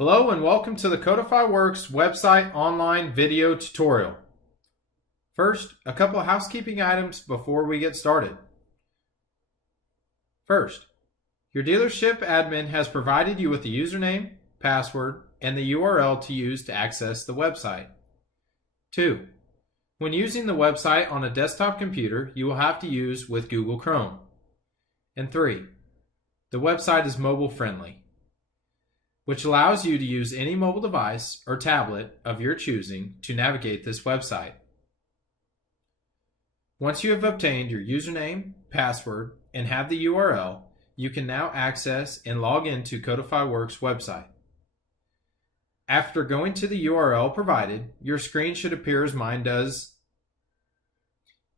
Hello and welcome to the Codify Works website online video tutorial. First, a couple of housekeeping items before we get started. First, your dealership admin has provided you with the username, password, and the URL to use to access the website. 2. When using the website on a desktop computer, you will have to use with Google Chrome. And 3. The website is mobile friendly, which allows you to use any mobile device or tablet of your choosing to navigate this website. Once you have obtained your username, password, and have the URL, you can now access and log into Codify Works website. After going to the URL provided, your screen should appear as mine does.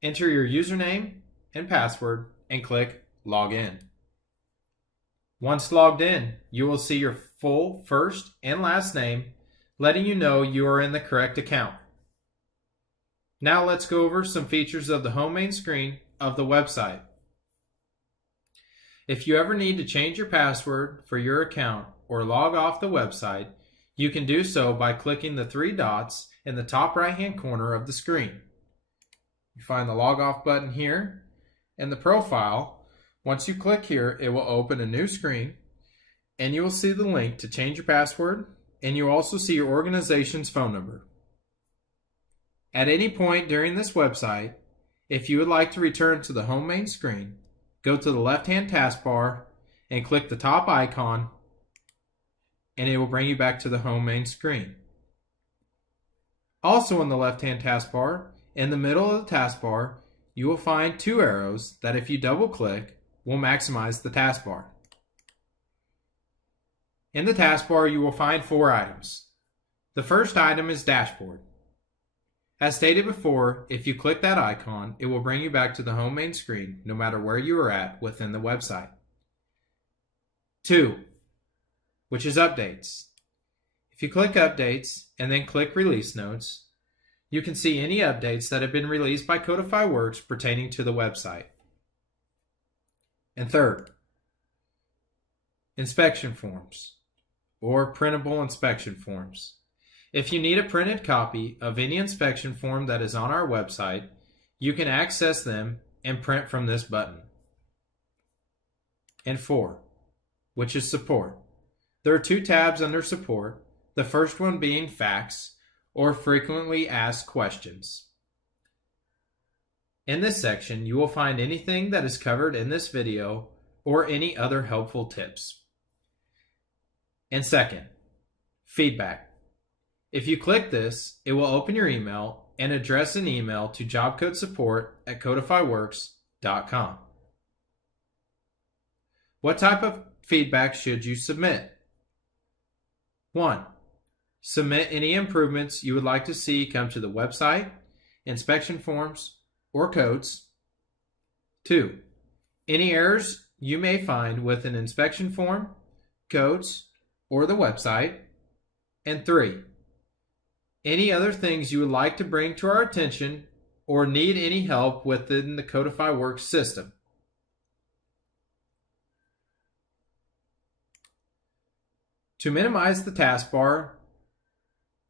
Enter your username and password and click Log In. Once logged in, you will see your full first and last name, letting you know you are in the correct account. Now let's go over some features of the home main screen of the website. If you ever need to change your password for your account or log off the website, you can do so by clicking the three dots in the top right hand corner of the screen. You find the log off button here and the profile. Once you click here, it will open a new screen and you will see the link to change your password, and you'll also see your organization's phone number. At any point during this website, if you would like to return to the home main screen, go to the left-hand taskbar and click the top icon, and it will bring you back to the home main screen. Also on the left-hand taskbar, in the middle of the taskbar, you will find two arrows that if you double-click, will maximize the taskbar. In the taskbar, you will find 4 items. The first item is Dashboard. As stated before, if you click that icon, it will bring you back to the home main screen no matter where you are at within the website. 2, which is Updates. If you click Updates and then click Release Notes, you can see any updates that have been released by Codify Works pertaining to the website. And third, Inspection Forms, or Printable Inspection Forms. If you need a printed copy of any inspection form that is on our website, you can access them and print from this button. And 4, which is Support. There are 2 tabs under Support, the first one being Facts, or Frequently Asked Questions. In this section, you will find anything that is covered in this video or any other helpful tips. And second, Feedback. If you click this, it will open your email and address an email to jobcodesupport@codifyworks.com. What type of feedback should you submit? 1. Submit any improvements you would like to see come to the website, inspection forms, or codes. 2. Any errors you may find with an inspection form, codes, or the website. And 3. Any other things you would like to bring to our attention or need any help within the Codify Works system. To minimize the taskbar,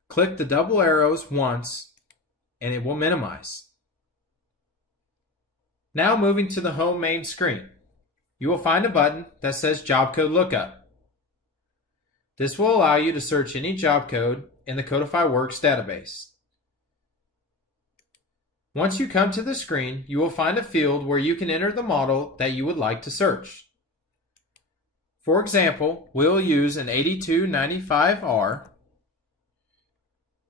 click the double arrows once and it will minimize. Now moving to the home main screen, you will find a button that says Job Code Lookup. This will allow you to search any job code in the Codify Works database. Once you come to the screen, you will find a field where you can enter the model that you would like to search. For example, we'll use an 8295R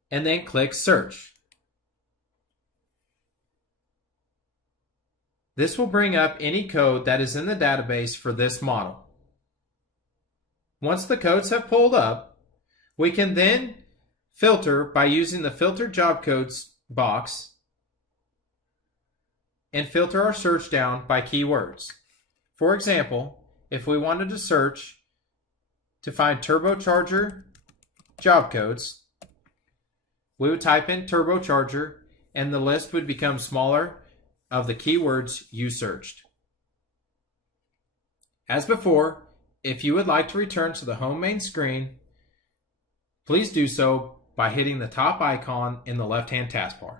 and then click Search. This will bring up any code that is in the database for this model. Once the codes have pulled up, we can then filter by using the Filter Job Codes box and filter our search down by keywords. For example, if we wanted to search to find turbocharger job codes, we would type in turbocharger and the list would become smaller of the keywords you searched. As before, if you would like to return to the home main screen, Please do so by hitting the top icon in the left-hand taskbar.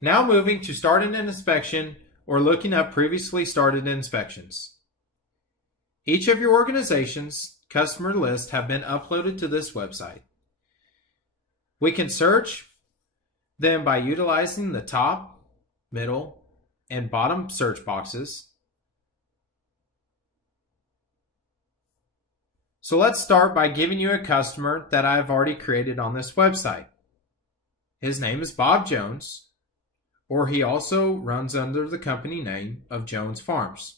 Now moving to starting an inspection or looking up previously started inspections. Each of your organization's customer lists have been uploaded to this website. We can search them by utilizing the top, middle, and bottom search boxes. So let's start by giving you a customer that I've already created on this website. His name is Bob Jones, or he also runs under the company name of Jones Farms.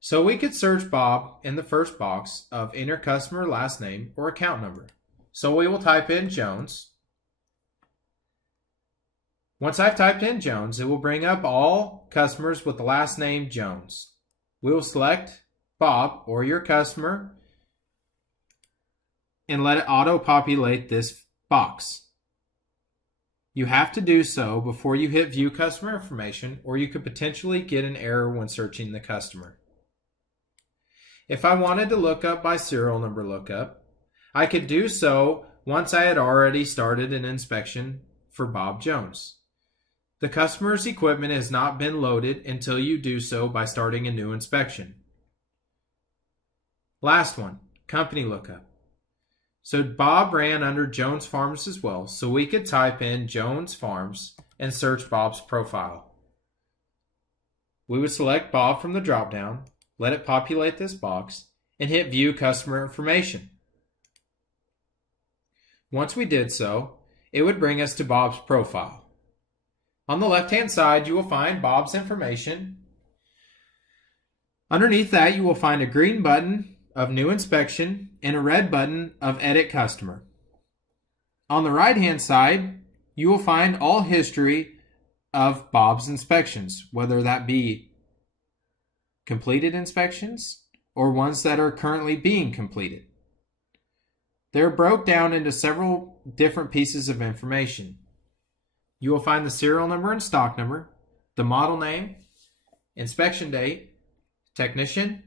So we could search Bob in the first box of enter customer last name or account number. So we will type in Jones. Once I've typed in Jones, it will bring up all customers with the last name Jones. We will select Bob or your customer and let it auto-populate this box. You have to do so before you hit view customer information, or you could potentially get an error when searching the customer. If I wanted to look up by serial number lookup, I could do so once I had already started an inspection for Bob Jones. The customer's equipment has not been loaded until you do so by starting a new inspection. Last one, company lookup. So Bob ran under Jones Farms as well, so we could type in Jones Farms and search Bob's profile. We would select Bob from the drop-down, let it populate this box, and hit View Customer Information. Once we did so, it would bring us to Bob's profile. On the left-hand side, you will find Bob's information. Underneath that, you will find a green button of New Inspection and a red button of Edit Customer. On the right-hand side, you will find all history of Bob's inspections, whether that be completed inspections or ones that are currently being completed. They're broke down into several different pieces of information. You will find the serial number and stock number, the model name, inspection date, technician,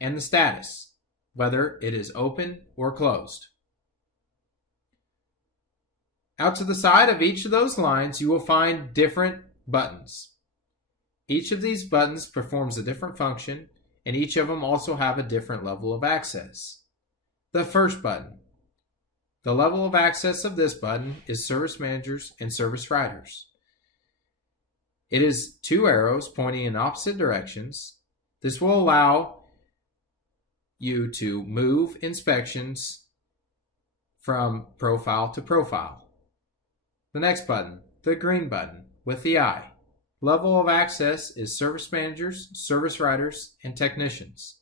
and the status, whether it is open or closed. Out to the side of each of those lines, you will find different buttons. Each of these buttons performs a different function, and each of them also have a different level of access. The first button. The level of access of this button is service managers and service writers. It is two arrows pointing in opposite directions. This will allow you to move inspections from profile to profile. The next button, the green button with the eye. Level of access is service managers, service writers, and technicians.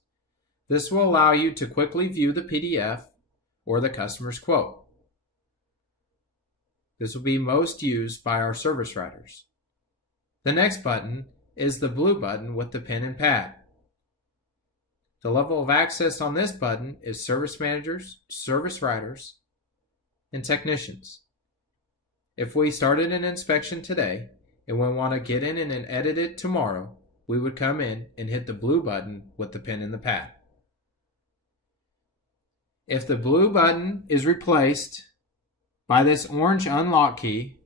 This will allow you to quickly view the PDF or the customer's quote. This will be most used by our service writers. The next button is the blue button with the pen and pad. The level of access on this button is service managers, service writers, and technicians. If we started an inspection today and we want to get in and edit it tomorrow, we would come in and hit the blue button with the pen and the pad. If the blue button is replaced by this orange unlock key,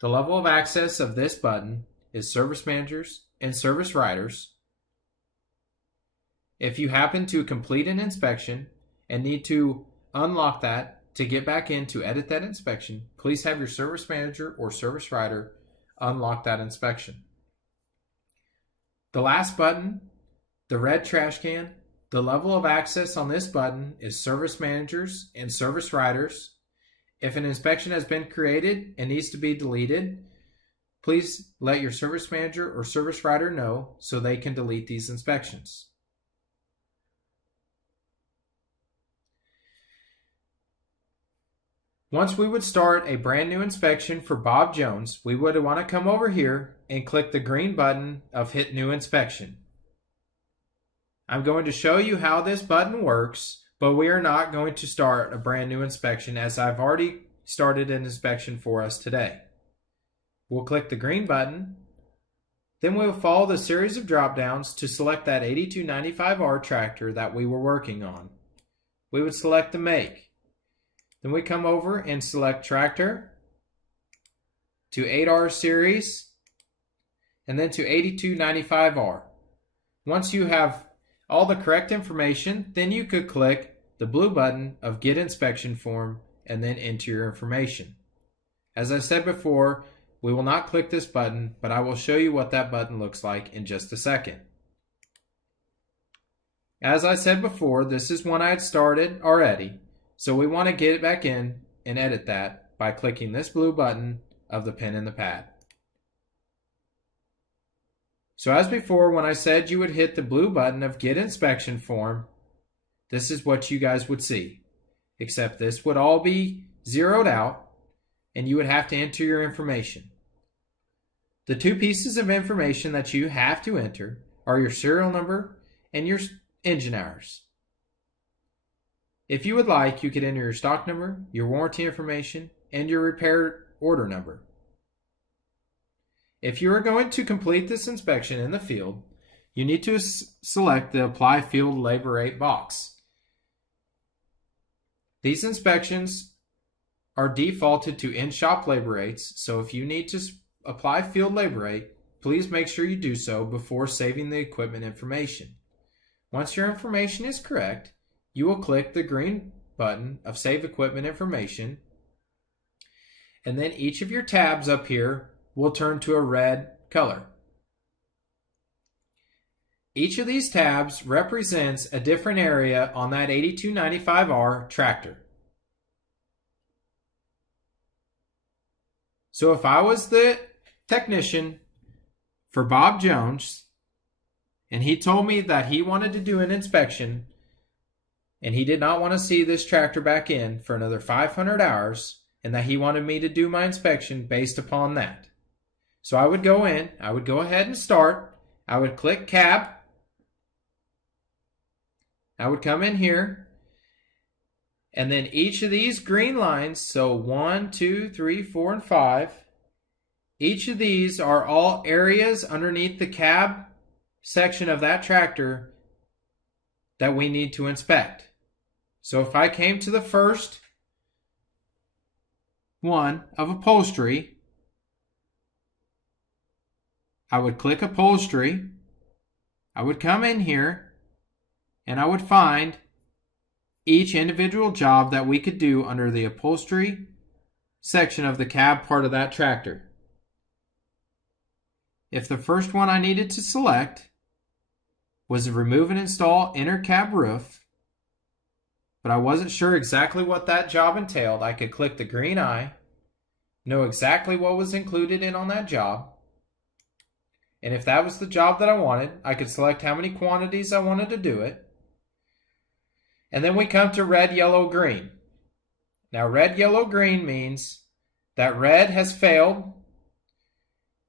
the level of access of this button is service managers and service writers. If you happen to complete an inspection and need to unlock that to get back in to edit that inspection, please have your service manager or service writer unlock that inspection. The last button, the red trash can, the level of access on this button is service managers and service writers. If an inspection has been created and needs to be deleted, please let your service manager or service writer know so they can delete these inspections. Once we would start a brand new inspection for Bob Jones, we would want to come over here and click the green button of Hit New Inspection. I'm going to show you how this button works, but we are not going to start a brand new inspection as I've already started an inspection for us today. We'll click the green button, Then we will follow the series of drop downs to select that 8295R tractor that we were working on. We would select the make. Then we come over and select tractor to 8R series and then to 8295R. Once you have all the correct information, then you could click the blue button of Get Inspection Form and then enter your information. As I said before, we will not click this button, but I will show you what that button looks like in just a second. As I said before, this is one I had started already, so we want to get it back in and edit that by clicking this blue button of the pen and the pad. So as before, when I said you would hit the blue button of Get Inspection Form, this is what you guys would see. Except this would all be zeroed out and you would have to enter your information. The two pieces of information that you have to enter are your serial number and your engine hours. If you would like, you could enter your stock number, your warranty information, and your repair order number. If you are going to complete this inspection in the field, you need to select the Apply Field Labor Rate box. These inspections are defaulted to in-shop labor rates, so if you need to apply field labor rate, please make sure you do so before saving the equipment information. Once your information is correct, you will click the green button of Save Equipment Information, and then each of your tabs up here will turn to a red color. Each of these tabs represents a different area on that 8295R tractor. So if I was the technician for Bob Jones and he told me that he wanted to do an inspection and he did not want to see this tractor back in for another 500 hours and that he wanted me to do my inspection based upon that. So I would go in, I would go ahead and start, I would click cab, I would come in here, and then each of these green lines, so 1, 2, 3, 4, and 5, each of these are all areas underneath the cab section of that tractor that we need to inspect. So if I came to the first one of upholstery, I would click upholstery, I would come in here, and I would find each individual job that we could do under the upholstery section of the cab part of that tractor. If the first one I needed to select was to remove and install inner cab roof, but I wasn't sure exactly what that job entailed, I could click the green eye, know exactly what was included in on that job, and if that was the job that I wanted, I could select how many quantities I wanted to do it. And then we come to red, yellow, green. Now red, yellow, green means that red has failed.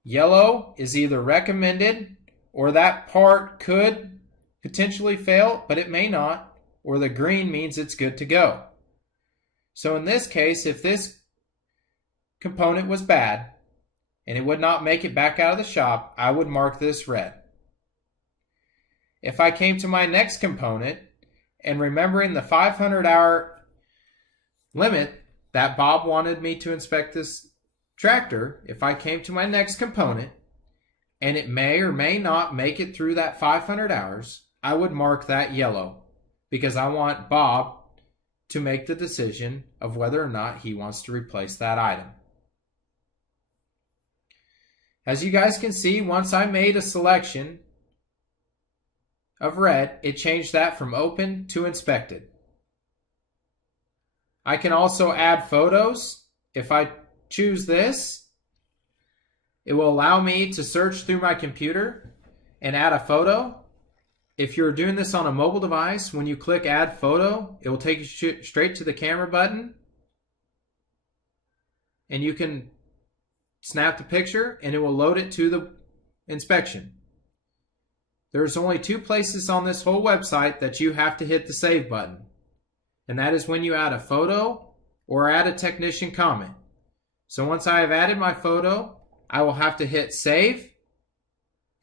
Yellow is either recommended or that part could potentially fail, but it may not. Or the green means it's good to go. So in this case, if this component was bad, and it would not make it back out of the shop, I would mark this red. If I came to my next component, and remembering the 500-hour limit that Bob wanted me to inspect this tractor, if I came to my next component, and it may or may not make it through that 500 hours, I would mark that yellow, because I want Bob to make the decision of whether or not he wants to replace that item. As you guys can see, once I made a selection of red, it changed that from open to inspected. I can also add photos. If I choose this, it will allow me to search through my computer and add a photo. If you're doing this on a mobile device, when you click add photo, it will take you straight to the camera button and you can snap the picture and it will load it to the inspection. There's only two places on this whole website that you have to hit the save button, and that is when you add a photo or add a technician comment. So once I have added my photo, I will have to hit save,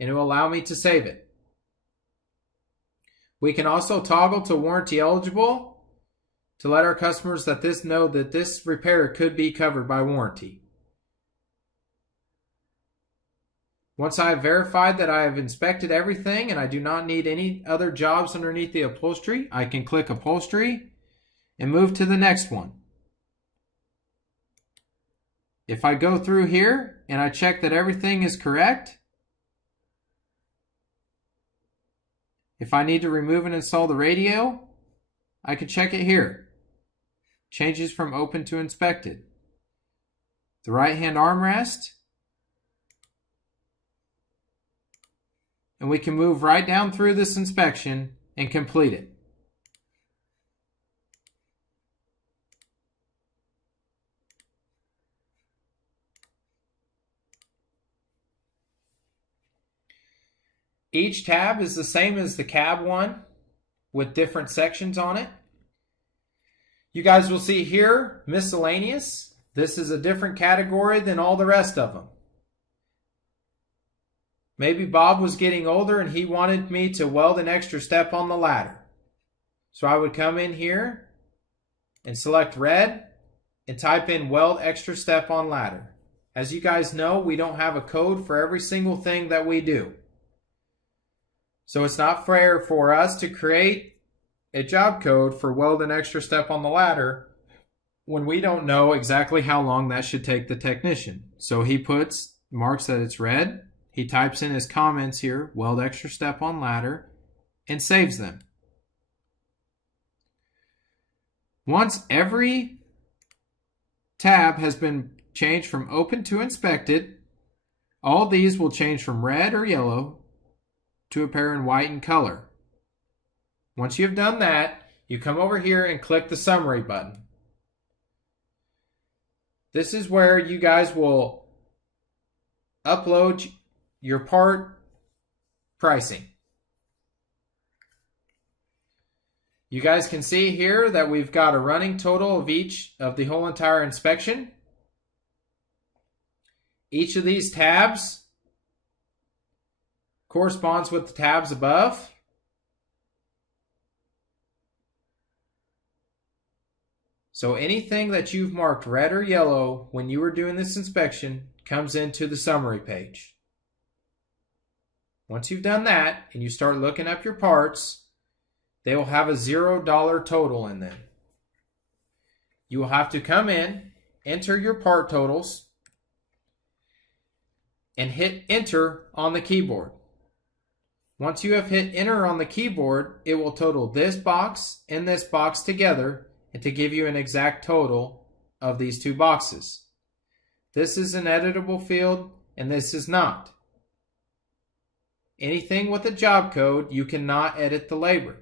and it will allow me to save it. We can also toggle to warranty eligible to let our customers know that this repair could be covered by warranty. Once I have verified that I have inspected everything and I do not need any other jobs underneath the upholstery, I can click Upholstery and move to the next one. If I go through here and I check that everything is correct, if I need to remove and install the radio, I can check it here. Changes from open to inspected. The right-hand armrest. And we can move right down through this inspection and complete it. Each tab is the same as the cab one with different sections on it. You guys will see here, miscellaneous. This is a different category than all the rest of them. Maybe Bob was getting older and he wanted me to weld an extra step on the ladder. So I would come in here and select red and type in weld extra step on ladder. As you guys know, we don't have a code for every single thing that we do. So it's not fair for us to create a job code for weld an extra step on the ladder when we don't know exactly how long that should take the technician. So he marks that it's red. He types in his comments here, weld extra step on ladder, and saves them. Once every tab has been changed from open to inspected, all these will change from red or yellow to appear in white in color. Once you've done that, you come over here and click the summary button. This is where you guys will upload your part pricing. You guys can see here that we've got a running total of each of the whole entire inspection. Each of these tabs corresponds with the tabs above. So anything that you've marked red or yellow when you were doing this inspection comes into the summary page. Once you've done that and you start looking up your parts, they will have a $0 total in them. You will have to come in, enter your part totals, and hit enter on the keyboard. Once you have hit enter on the keyboard, it will total this box and this box together and to give you an exact total of these two boxes. This is an editable field and this is not. Anything with a job code, you cannot edit the labor.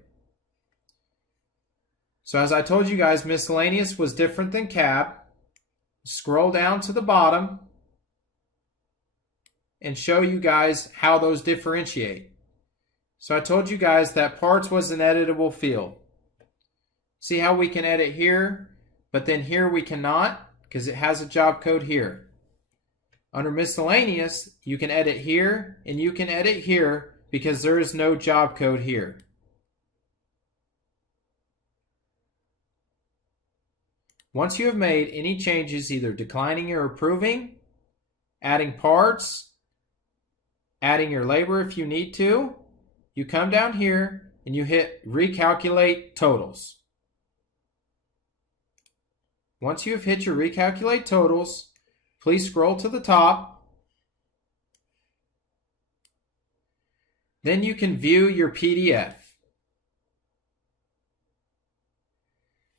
So as I told you guys, miscellaneous was different than cab. Scroll down to the bottom and show you guys how those differentiate. So I told you guys that parts was an editable field. See how we can edit here, but then here we cannot because it has a job code here. Under miscellaneous, you can edit here and you can edit here because there is no job code here. Once you have made any changes, either declining or approving, adding parts, adding your labor if you need to, you come down here and you hit recalculate totals. Once you have hit your recalculate totals, please scroll to the top. Then you can view your PDF.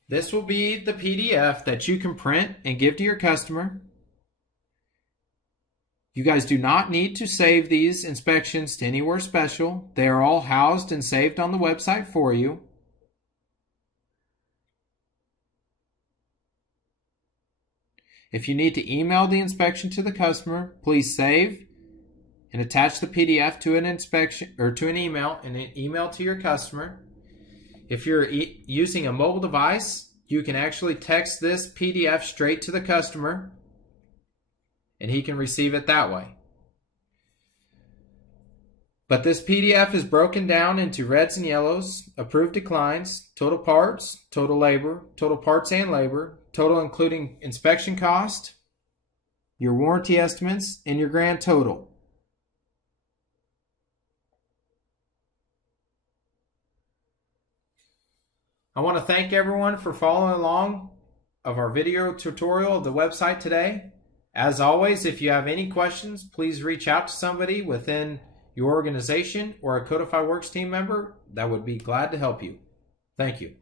This will be the PDF that you can print and give to your customer. You guys do not need to save these inspections to anywhere special. They are all housed and saved on the website for you. If you need to email the inspection to the customer, please save and attach the PDF to an inspection or to an email and an email to your customer. If you're using a mobile device, you can actually text this PDF straight to the customer and he can receive it that way. But this PDF is broken down into reds and yellows, approved declines, total parts, total labor, total parts and labor, total including inspection cost, your warranty estimates, and your grand total. I want to thank everyone for following along of our video tutorial of the website today. As always, if you have any questions, please reach out to somebody within your organization or a Codify Works team member that would be glad to help you. Thank you.